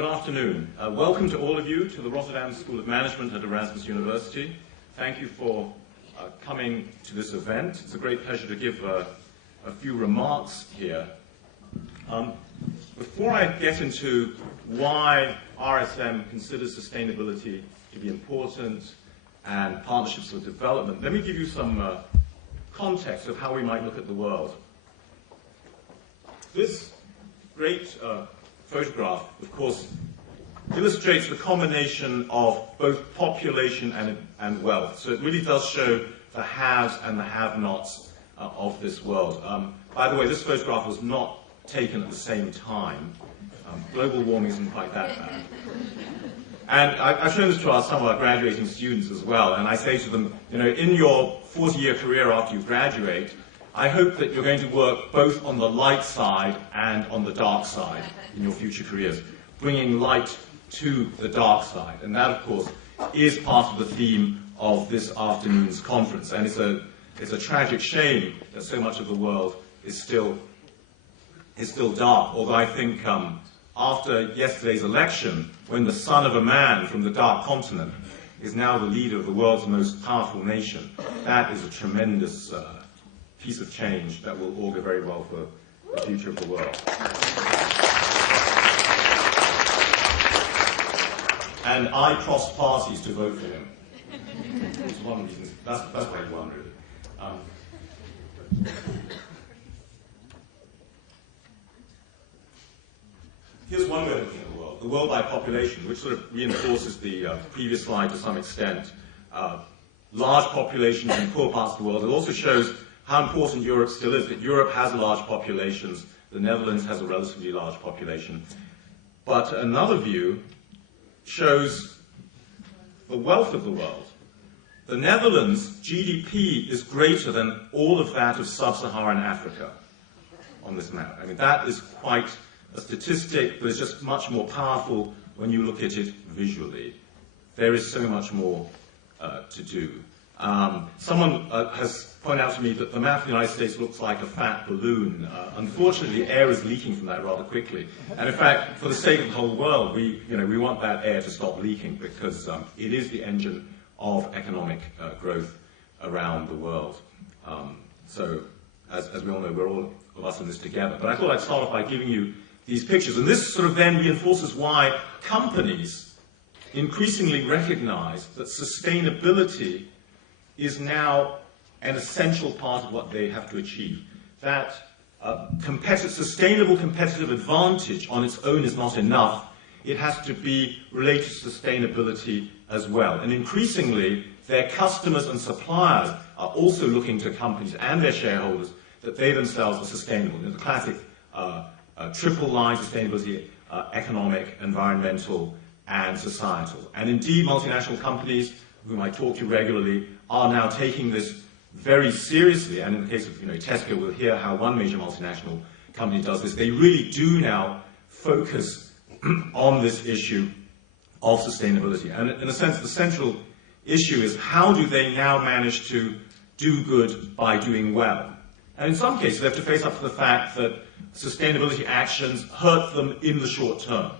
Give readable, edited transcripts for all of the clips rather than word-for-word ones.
Good afternoon. Welcome to all of you to the Rotterdam School of Management at Erasmus University. Thank you for coming to this event. It's a great pleasure to give a few remarks here. Before I get into why RSM considers sustainability to be important and partnerships for development, let me give you some context of how we might look at the world. This great photograph, of course, illustrates the combination of both population and wealth. So it really does show the haves and the have-nots of this world. By the way, this photograph was not taken at the same time. Global warming isn't quite that bad. And I've shown this to some of our graduating students as well, and I say to them, you know, in your 40-year career after you graduate, I hope that you're going to work both on the light side and on the dark side in your future careers, bringing light to the dark side. And that, of course, is part of the theme of this afternoon's conference. And it's a tragic shame that so much of the world is still dark. Although I think after yesterday's election, when the son of a man from the dark continent is now the leader of the world's most powerful nation, that is a tremendous piece of change that will augur very well for the future of the world. And I crossed parties to vote for him. It's one reason. That's why he won, really. Here's one way of looking at the world by population, which sort of reinforces the previous slide to some extent. Large populations in poor parts of the world. It also shows how important Europe still is, that Europe has large populations, the Netherlands has a relatively large population. But another view shows the wealth of the world. The Netherlands' GDP is greater than all of that of sub-Saharan Africa on this map. I mean, that is quite a statistic, but it's just much more powerful when you look at it visually. There is so much more to do. Someone has pointed out to me that the map of the United States looks like a fat balloon. Unfortunately, air is leaking from that rather quickly. And in fact, for the sake of the whole world, we want that air to stop leaking because it is the engine of economic growth around the world. So, as we all know, we're all of us in this together. But I thought I'd start off by giving you these pictures. And this sort of then reinforces why companies increasingly recognize that sustainability is now an essential part of what they have to achieve. That sustainable competitive advantage on its own is not enough. It has to be related to sustainability as well. And increasingly, their customers and suppliers are also looking to companies and their shareholders that they themselves are sustainable. You know, the classic triple line sustainability, economic, environmental, and societal. And indeed, multinational companies, whom I talk to regularly, are now taking this very seriously. And in the case of Tesco, we'll hear how one major multinational company does this. They really do now focus on this issue of sustainability. And in a sense, the central issue is how do they now manage to do good by doing well? And in some cases, they have to face up to the fact that sustainability actions hurt them in the short term,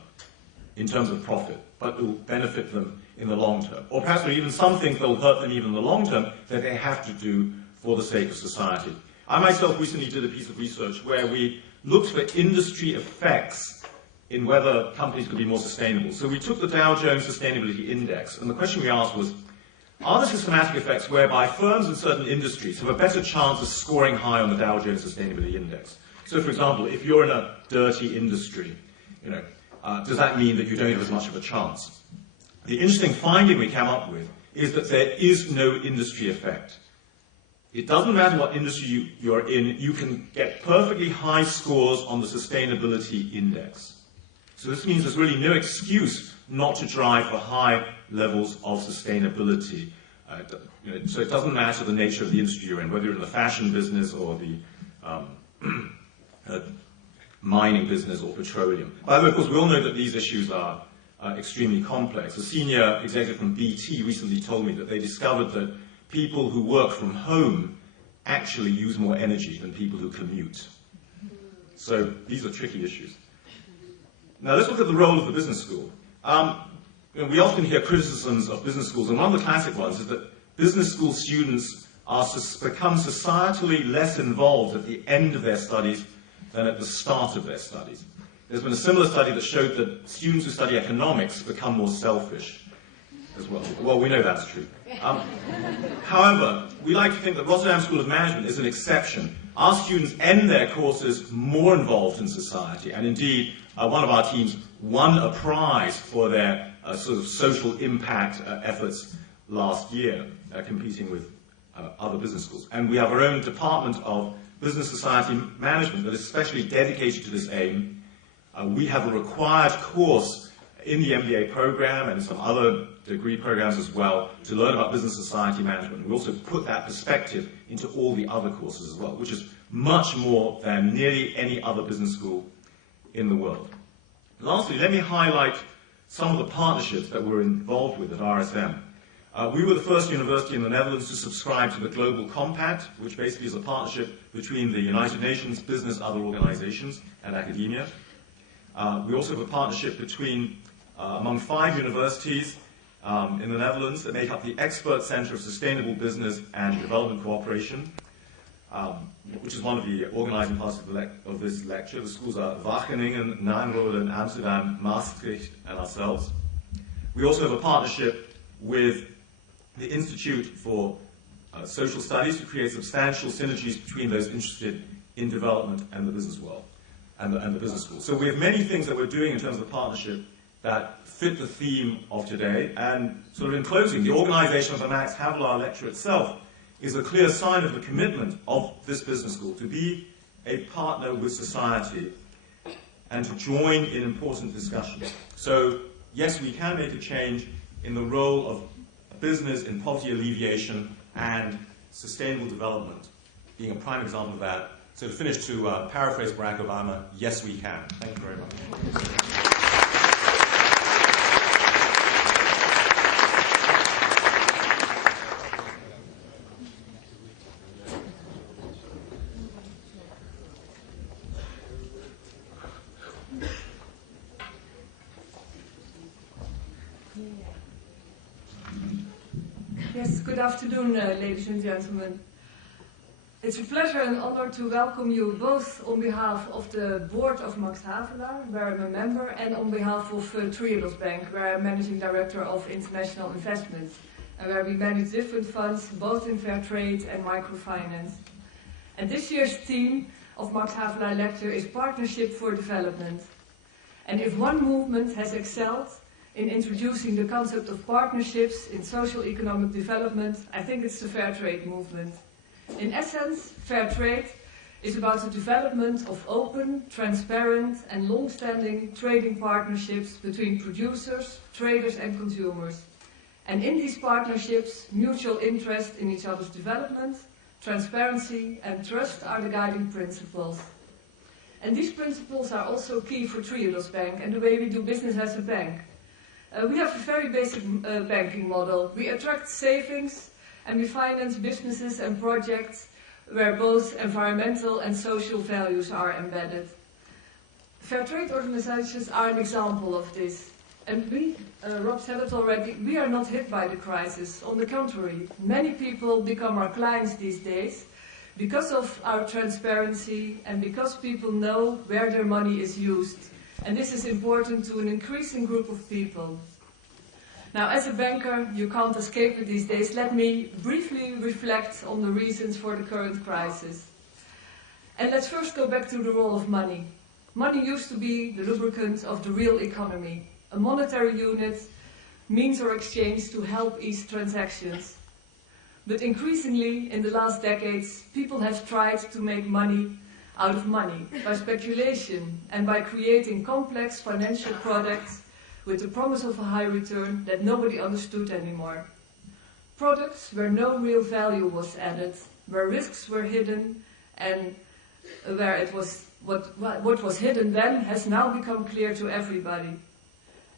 in terms of profit, but will benefit them in the long term. Or perhaps even some things that will hurt them even in the long term that they have to do for the sake of society. I myself recently did a piece of research where we looked for industry effects in whether companies could be more sustainable. So we took the Dow Jones Sustainability Index, and the question we asked was, are there systematic effects whereby firms in certain industries have a better chance of scoring high on the Dow Jones Sustainability Index? So, for example, if you're in a dirty industry, does that mean that you don't have as much of a chance? The interesting finding we came up with is that there is no industry effect. It doesn't matter what industry you're in, you can get perfectly high scores on the sustainability index. So this means there's really no excuse not to drive for high levels of sustainability. So it doesn't matter the nature of the industry you're in, whether you're in the fashion business or the mining business or petroleum. By the way, of course, we all know that these issues are extremely complex. A senior executive from BT recently told me that they discovered that people who work from home actually use more energy than people who commute. So these are tricky issues. Now let's look at the role of the business school. We often hear criticisms of business schools, and one of the classic ones is that business school students become societally less involved at the end of their studies than at the start of their studies. There's been a similar study that showed that students who study economics become more selfish as well. Well, we know that's true. However, we like to think that Rotterdam School of Management is an exception. Our students end their courses more involved in society, and indeed, one of our teams won a prize for their sort of social impact efforts last year, competing with other business schools. And we have our own department of business society management that is especially dedicated to this aim. We have a required course in the MBA program and some other degree programs as well to learn about business society management. We also put that perspective into all the other courses as well, which is much more than nearly any other business school in the world. Lastly, let me highlight some of the partnerships that we're involved with at RSM. We were the first university in the Netherlands to subscribe to the Global Compact, which basically is a partnership between the United Nations, business, other organizations, and academia. We also have a partnership between, among 5 universities in the Netherlands that make up the Expert Center of Sustainable Business and Development Cooperation, which is one of the organizing parts of this lecture. The schools are Wageningen, Nijmegen, Amsterdam, Maastricht, and ourselves. We also have a partnership with the Institute for Social Studies to create substantial synergies between those interested in development and the business world and the business school. So we have many things that we're doing in terms of partnership that fit the theme of today. And sort of in closing, the organization of the Max Havelaar Lecture itself is a clear sign of the commitment of this business school to be a partner with society and to join in important discussions. So yes, we can make a change in the role of business in poverty alleviation and sustainable development, being a prime example of that. So to finish, to paraphrase Barack Obama, yes we can. Thank you very much. Yes, good afternoon, ladies and gentlemen. It's a pleasure and honor to welcome you both on behalf of the board of Max Havelaar, where I'm a member, and on behalf of Triodos Bank, where I'm managing director of international investments, and where we manage different funds, both in fair trade and microfinance. And this year's theme of Max Havelaar Lecture is Partnership for Development. And if one movement has excelled in introducing the concept of partnerships in social economic development, I think it's the fair trade movement. In essence, fair trade is about the development of open, transparent and long-standing trading partnerships between producers, traders and consumers. And in these partnerships, mutual interest in each other's development, transparency and trust are the guiding principles. And these principles are also key for Triodos Bank and the way we do business as a bank. We have a very basic banking model. We attract savings and we finance businesses and projects where both environmental and social values are embedded. Fair trade organizations are an example of this. And we, Rob said it already, we are not hit by the crisis. On the contrary, many people become our clients these days because of our transparency and because people know where their money is used. And this is important to an increasing group of people. Now, as a banker, you can't escape it these days. Let me briefly reflect on the reasons for the current crisis. And let's first go back to the role of money. Money used to be the lubricant of the real economy, a monetary unit, means or exchange to help ease transactions. But increasingly, in the last decades, people have tried to make money out of money, by speculation and by creating complex financial products with the promise of a high return that nobody understood anymore. Products where no real value was added, where risks were hidden, and where it was what was hidden then has now become clear to everybody.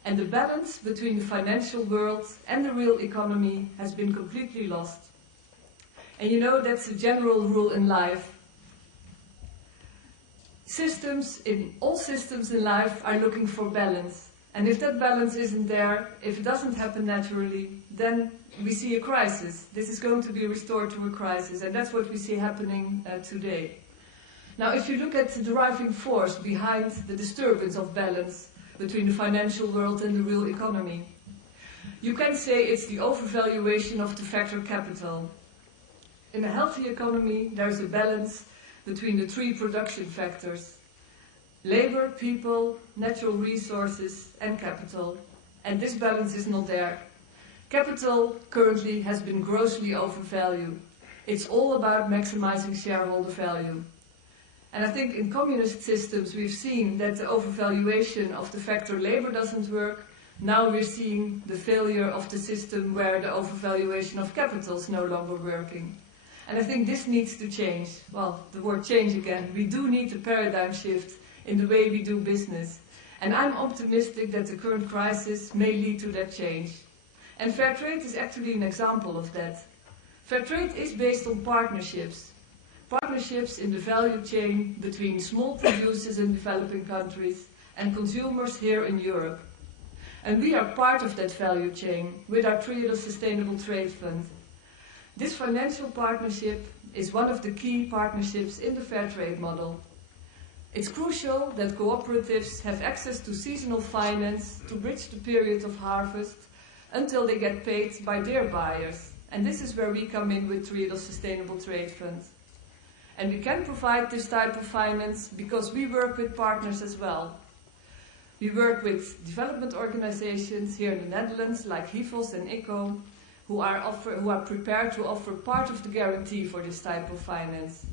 And the balance between the financial world and the real economy has been completely lost. And you know, that's a general rule in life. all systems in life are looking for balance. And if that balance isn't there, if it doesn't happen naturally, then we see a crisis. This is going to be restored to a crisis, and that's what we see happening today. Now, if you look at the driving force behind the disturbance of balance between the financial world and the real economy, you can say it's the overvaluation of the factor capital. In a healthy economy, there's a balance between the three production factors: labor, people, natural resources, and capital. And this balance is not there. Capital currently has been grossly overvalued. It's all about maximizing shareholder value. And I think in communist systems we've seen that the overvaluation of the factor labor doesn't work. Now we're seeing the failure of the system where the overvaluation of capital is no longer working. And I think this needs to change. Well, the word change again. We do need a paradigm shift in the way we do business. And I'm optimistic that the current crisis may lead to that change. And fair trade is actually an example of that. Fair trade is based on partnerships. Partnerships in the value chain between small producers in developing countries and consumers here in Europe. And we are part of that value chain with our Triodos Sustainable Trade Fund. This financial partnership is one of the key partnerships in the fair trade model. It's crucial that cooperatives have access to seasonal finance to bridge the period of harvest until they get paid by their buyers. And this is where we come in with Triodos Sustainable Trade Fund. And we can provide this type of finance because we work with partners as well. We work with development organizations here in the Netherlands like HIVOS and ICO, who are prepared to offer part of the guarantee for this type of finance.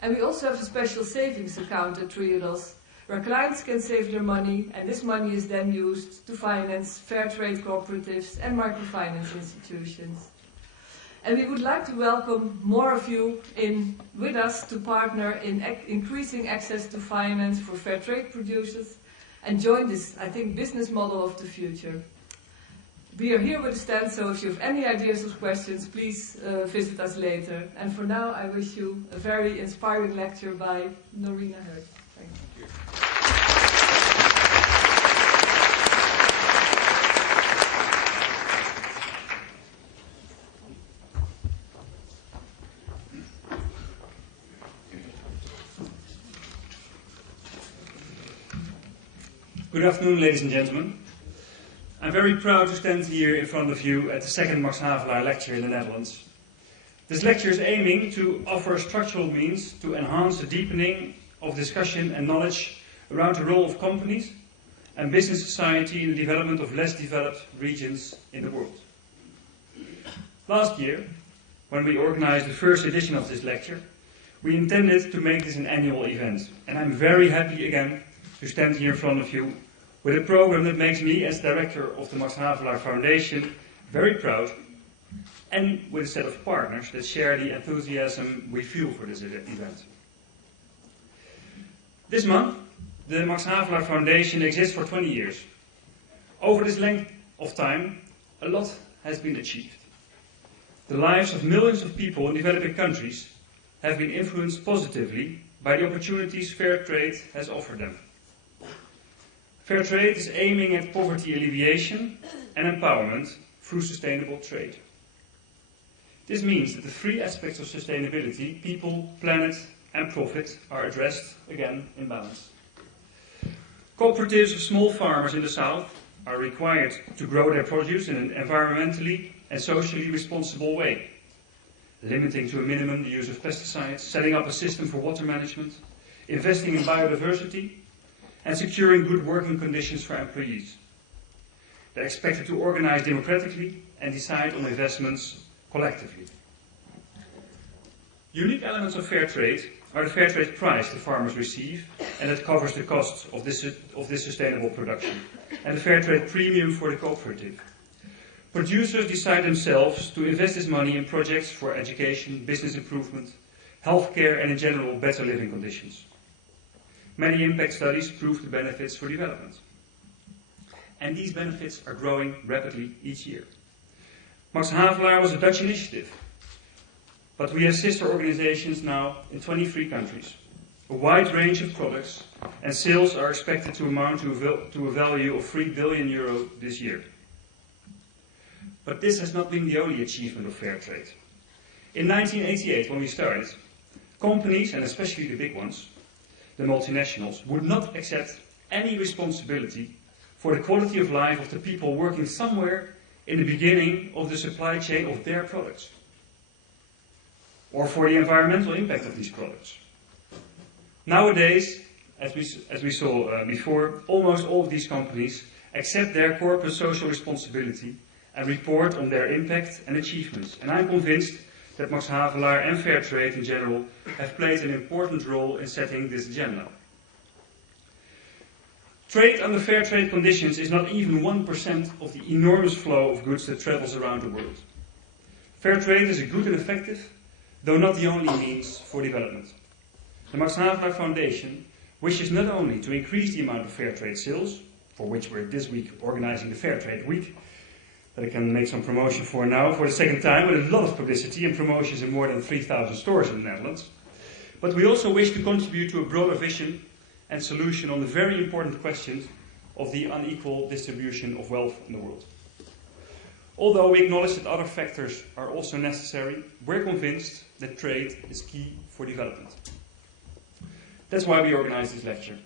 And we also have a special savings account at Triodos, where clients can save their money, and this money is then used to finance fair trade cooperatives and microfinance institutions. And we would like to welcome more of you with us to partner in increasing access to finance for fair trade producers and join this, I think, business model of the future. We are here with a stand, so if you have any ideas or questions, please visit us later. And for now, I wish you a very inspiring lecture by Norina Hurt. Thank you. Good afternoon, ladies and gentlemen. I'm very proud to stand here in front of you at the second Max Havelaar lecture in the Netherlands. This lecture is aiming to offer structural means to enhance the deepening of discussion and knowledge around the role of companies and business society in the development of less developed regions in the world. Last year, when we organized the first edition of this lecture, we intended to make this an annual event, and I'm very happy again to stand here in front of you with a program that makes me, as director of the Max Havelaar Foundation, very proud, and with a set of partners that share the enthusiasm we feel for this event. This month, the Max Havelaar Foundation exists for 20 years. Over this length of time, a lot has been achieved. The lives of millions of people in developing countries have been influenced positively by the opportunities fair trade has offered them. Fair trade is aiming at poverty alleviation and empowerment through sustainable trade. This means that the three aspects of sustainability, people, planet and profit, are addressed, again, in balance. Cooperatives of small farmers in the south are required to grow their produce in an environmentally and socially responsible way, limiting to a minimum the use of pesticides, setting up a system for water management, investing in biodiversity, and securing good working conditions for employees. They're expected to organize democratically and decide on investments collectively. Unique elements of fair trade are the fair trade price the farmers receive, and that covers the costs of this sustainable production, and the fair trade premium for the cooperative. Producers decide themselves to invest this money in projects for education, business improvement, healthcare, and in general better living conditions. Many impact studies prove the benefits for development. And these benefits are growing rapidly each year. Max Havelaar was a Dutch initiative, but we have sister organizations now in 23 countries, a wide range of products, and sales are expected to amount to a value of €3 billion this year. But this has not been the only achievement of fair trade. In 1988, when we started, companies, and especially the big ones, the multinationals, would not accept any responsibility for the quality of life of the people working somewhere in the beginning of the supply chain of their products, or for the environmental impact of these products. Nowadays, as we saw before, almost all of these companies accept their corporate social responsibility and report on their impact and achievements. And I'm convinced that Max Havelaar and fair trade in general have played an important role in setting this agenda. Trade under fair trade conditions is not even 1% of the enormous flow of goods that travels around the world. Fair trade is a good and effective, though not the only means for development. The Max Havelaar Foundation wishes not only to increase the amount of fair trade sales, for which we're this week organizing the Fair Trade Week, that I can make some promotion for now for the second time, with a lot of publicity and promotions in more than 3,000 stores in the Netherlands. But we also wish to contribute to a broader vision and solution on the very important question of the unequal distribution of wealth in the world. Although we acknowledge that other factors are also necessary, we're convinced that trade is key for development. That's why we organize this lecture.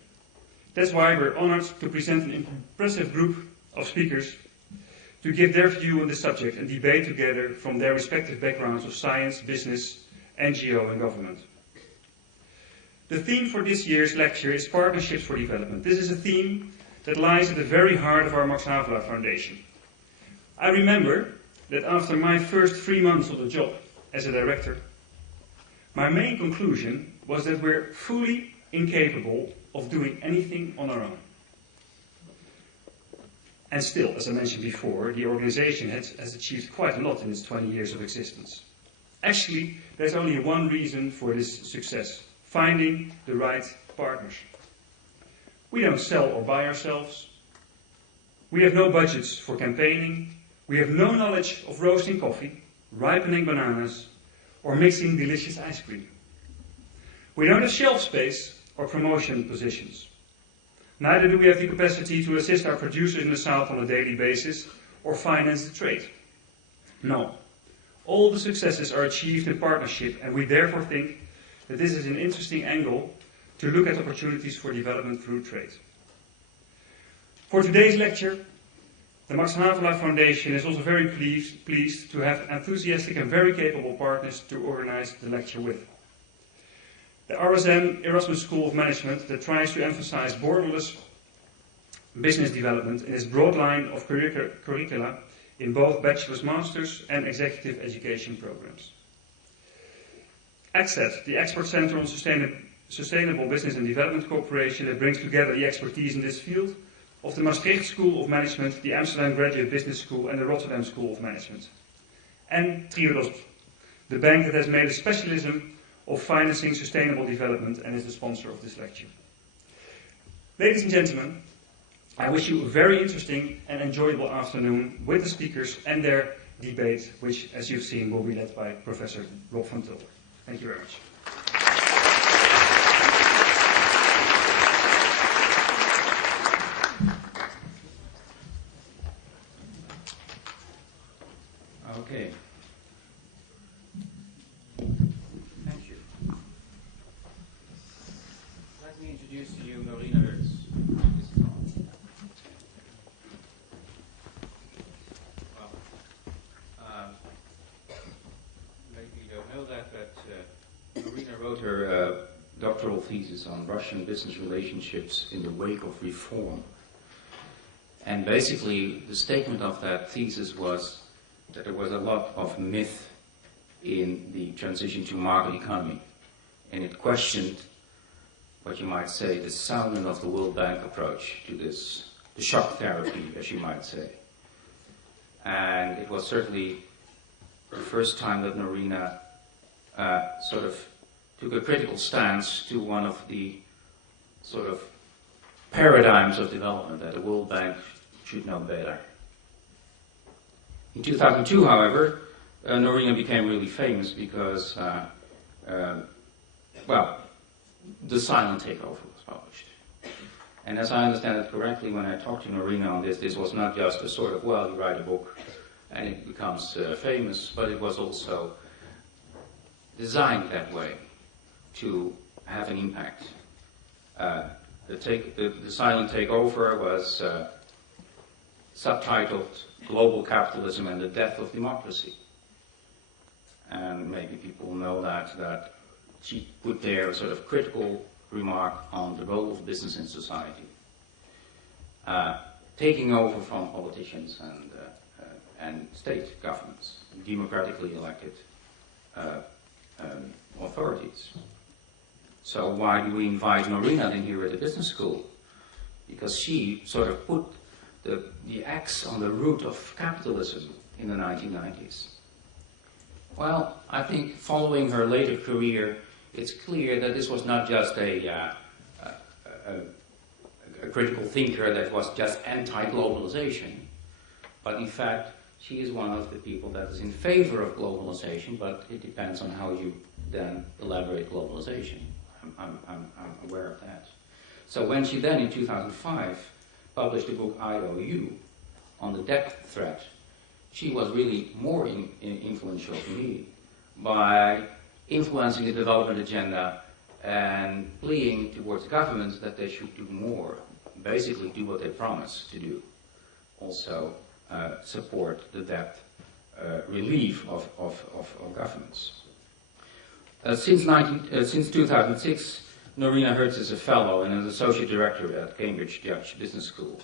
That's why we're honored to present an impressive group of speakers to give their view on the subject and debate together from their respective backgrounds of science, business, NGO and government. The theme for this year's lecture is Partnerships for Development. This is a theme that lies at the very heart of our Max Havelaar Foundation. I remember that after my first 3 months of the job as a director, my main conclusion was that we're fully incapable of doing anything on our own. And still, as I mentioned before, the organization has achieved quite a lot in its 20 years of existence. Actually, there's only one reason for this success: finding the right partners. We don't sell or buy ourselves. We have no budgets for campaigning. We have no knowledge of roasting coffee, ripening bananas, or mixing delicious ice cream. We don't have shelf space or promotion positions. Neither do we have the capacity to assist our producers in the South on a daily basis or finance the trade. No. All the successes are achieved in partnership, and we therefore think that this is an interesting angle to look at opportunities for development through trade. For today's lecture, the Max Havelaar Foundation is also very pleased to have enthusiastic and very capable partners to organize the lecture with. The RSM Erasmus School of Management that tries to emphasize borderless business development in its broad line of curricula in both bachelor's, master's and executive education programs. EXCET, the Expert Center on Sustainable Business and Development Cooperation, that brings together the expertise in this field of the Maastricht School of Management, the Amsterdam Graduate Business School and the Rotterdam School of Management. And Triodos, the bank that has made a specialism of financing sustainable development and is the sponsor of this lecture. Ladies and gentlemen, I wish you a very interesting and enjoyable afternoon with the speakers and their debate, which, as you've seen, will be led by Professor Rob van Tulpen. Thank you very much. Okay. Thank you. Let me introduce to you Norina Hertz. This is on. Well, maybe you don't know that, but Norina wrote her doctoral thesis on Russian business relationships in the wake of reform. And basically, the statement of that thesis was that there was a lot of myth in the transition to market economy. And it questioned, what you might say, the soundness of the World Bank approach to this, the shock therapy, as you might say. And it was certainly the first time that Norina sort of took a critical stance to one of the sort of paradigms of development, that the World Bank should know better. In 2002, however, Norina became really famous because, well, The Silent Takeover was published. And as I understand it correctly, when I talked to Norina on this, this was not just a sort of, well, you write a book and it becomes famous, but it was also designed that way to have an impact. The Silent Takeover was subtitled Global Capitalism and the Death of Democracy. And maybe people know that she put there a sort of critical remark on the role of business in society, taking over from politicians and state governments, democratically elected authorities. So why do we invite Norina in here at the business school? Because she sort of put the axe on the root of capitalism in the 1990s. Well, I think following her later career, it's clear that this was not just a critical thinker that was just anti-globalization, but in fact, she is one of the people that is in favor of globalization, but it depends on how you then elaborate globalization. I'm aware of that. So when she then, in 2005, published the book IOU on the debt threat, she was really more influential to me by influencing the development agenda and pleading towards governments that they should do more, basically do what they promised to do. Also support the debt relief of governments. Since 2006, Norina Hertz is a fellow and an associate director at Cambridge Judge Business School.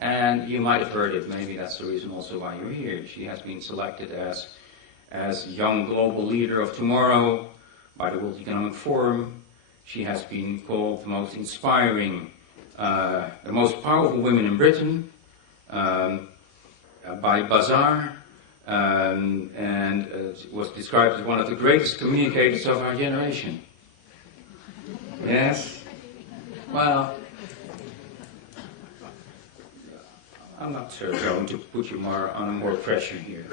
And you might have heard it, maybe that's the reason also why you're here. She has been selected as Young Global Leader of Tomorrow by the World Economic Forum. She has been called the most inspiring, the most powerful women in Britain by Bazaar, and was described as one of the greatest communicators of our generation. Yes? Well, I'm not going to put you under more pressure here.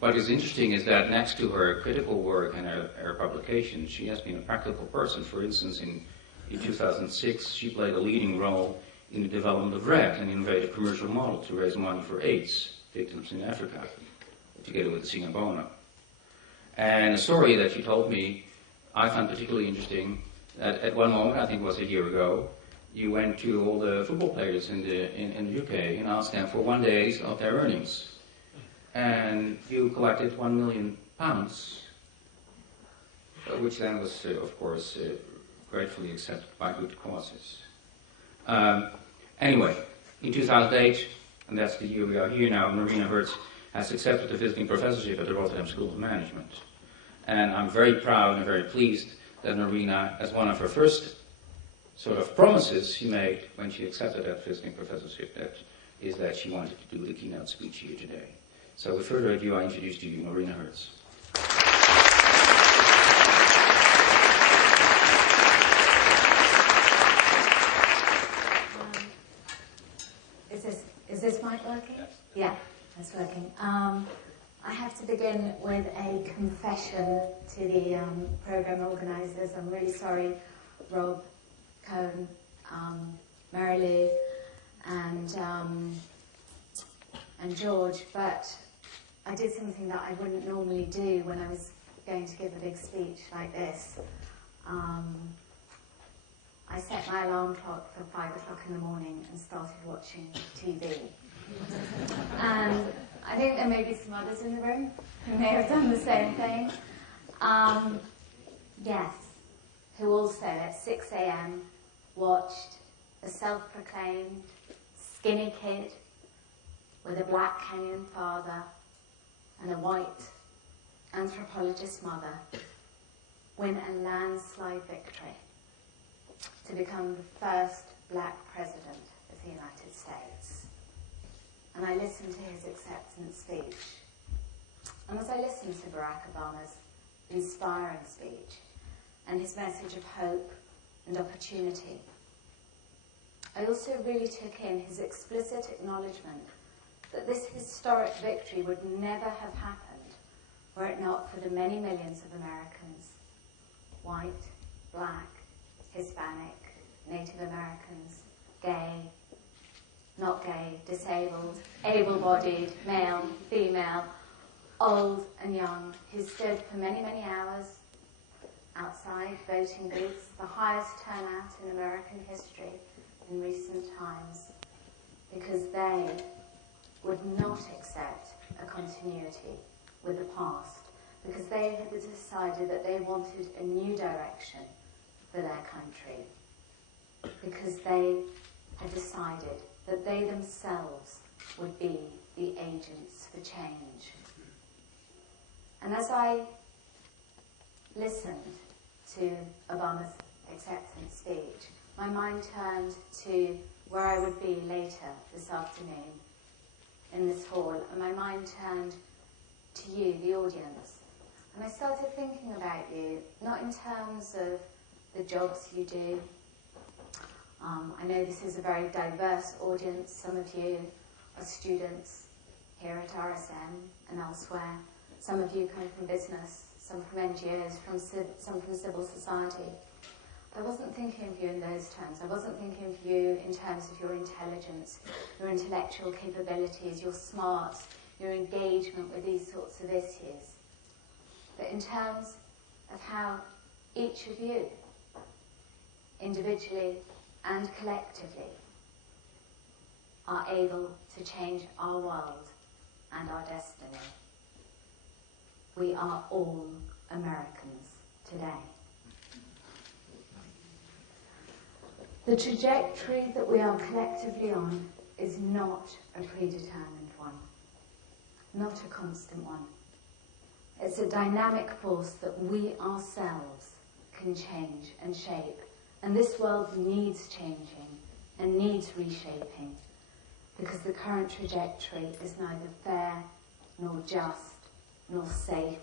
What is interesting is that next to her critical work and her publications, she has been a practical person. For instance, in 2006, she played a leading role in the development of RED, an innovative commercial model to raise money for AIDS victims in Africa, together with the Sina Bono. And a story that she told me, I found particularly interesting, that at one moment, I think it was a year ago, you went to all the football players in the UK and asked them for 1 day of their earnings. And you collected £1 million, which then was, of course, gratefully accepted by good causes. Anyway, in 2008, and that's the year we are here now, Norina Hertz has accepted a visiting professorship at the Rotterdam School of Management. And I'm very proud and very pleased that Norina, as one of her first sort of promises she made when she accepted that visiting professorship, is that she wanted to do the keynote speech here today. So with further ado, I introduce to you Norina Hertz. Is this mic working? Yes. Yeah, it's working. I have to begin with a confession to the program organisers. I'm really sorry, Rob, Cohn, Mary Lou, and George, but I did something that I wouldn't normally do when I was going to give a big speech like this. I set my alarm clock for 5 o'clock in the morning and started watching TV. And I think there may be some others in the room who may have done the same thing. Yes, who also at 6 a.m. watched a self-proclaimed skinny kid with a black Kenyan father and a white anthropologist mother win a landslide victory to become the first black president of the United States. And I listened to his acceptance speech. And as I listened to Barack Obama's inspiring speech and his message of hope and opportunity, I also really took in his explicit acknowledgement that this historic victory would never have happened were it not for the many millions of Americans, white, black, Hispanic, Native Americans, gay, not gay, disabled, able-bodied, male, female, old and young, who stood for many, many hours outside voting booths, the highest turnout in American history in recent times, because they would not accept a continuity with the past, because they had decided that they wanted a new direction for their country, because they had decided that they themselves would be the agents for change. And as I listened to Obama's acceptance speech, my mind turned to where I would be later this afternoon in this hall, and my mind turned to you, the audience. And I started thinking about you, not in terms of the jobs you do. I know this is a very diverse audience. Some of you are students here at RSM and elsewhere. Some of you come from business, some from NGOs, some from civil society. But I wasn't thinking of you in those terms. I wasn't thinking of you in terms of your intelligence, your intellectual capabilities, your smarts, your engagement with these sorts of issues. But in terms of how each of you, individually and collectively, are able to change our world and our destiny. We are all Americans today. The trajectory that we are collectively on is not a predetermined one, not a constant one. It's a dynamic force that we ourselves can change and shape. And this world needs changing and needs reshaping, because the current trajectory is neither fair, nor just, nor safe,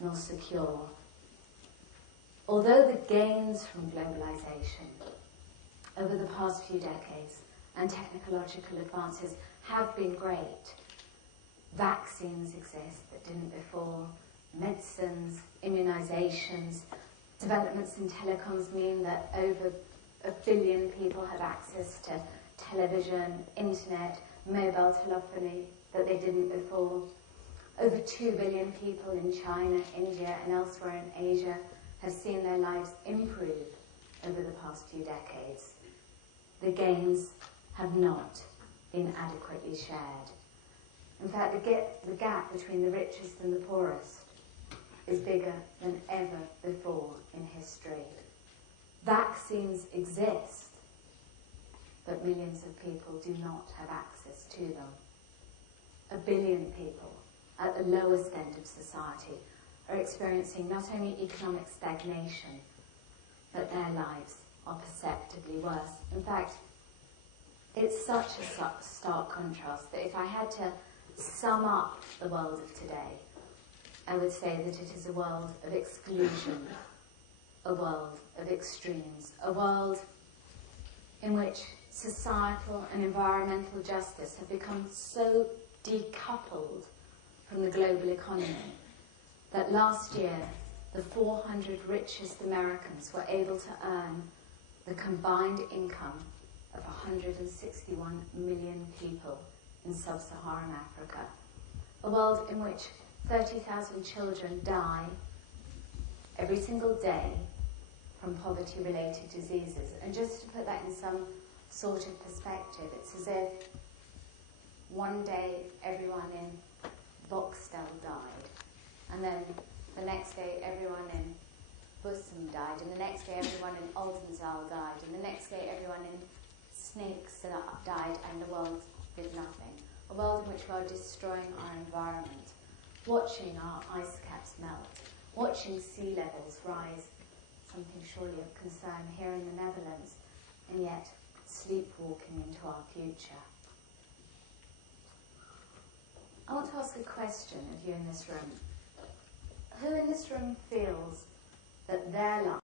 nor secure. Although the gains from globalization over the past few decades and technological advances have been great, vaccines exist that didn't before, medicines, immunizations, developments in telecoms mean that over 1 billion people have access to television, internet, mobile telephony that they didn't before. Over 2 billion people in China, India and elsewhere in Asia have seen their lives improve over the past few decades. The gains have not been adequately shared. In fact, the gap between the richest and the poorest is bigger than ever before in history. Vaccines exist, but millions of people do not have access to them. 1 billion people at the lowest end of society are experiencing not only economic stagnation, but their lives are perceptibly worse. In fact, it's such a stark contrast that if I had to sum up the world of today, I would say that it is a world of exclusion, a world of extremes, a world in which societal and environmental justice have become so decoupled from the global economy that last year the 400 richest Americans were able to earn the combined income of 161 million people in sub-Saharan Africa. A world in which 30,000 children die every single day from poverty-related diseases. And just to put that in some sort of perspective, it's as if one day everyone in Boxtel died, and then the next day everyone in Bussum died, and the next day everyone in Oldenzaal died, and the next day everyone in Snakes died, and the world did nothing. A world in which we are destroying our environment, watching our ice caps melt, watching sea levels rise, something surely of concern here in the Netherlands, and yet sleepwalking into our future. I want to ask a question of you in this room. Who in this room feels that their life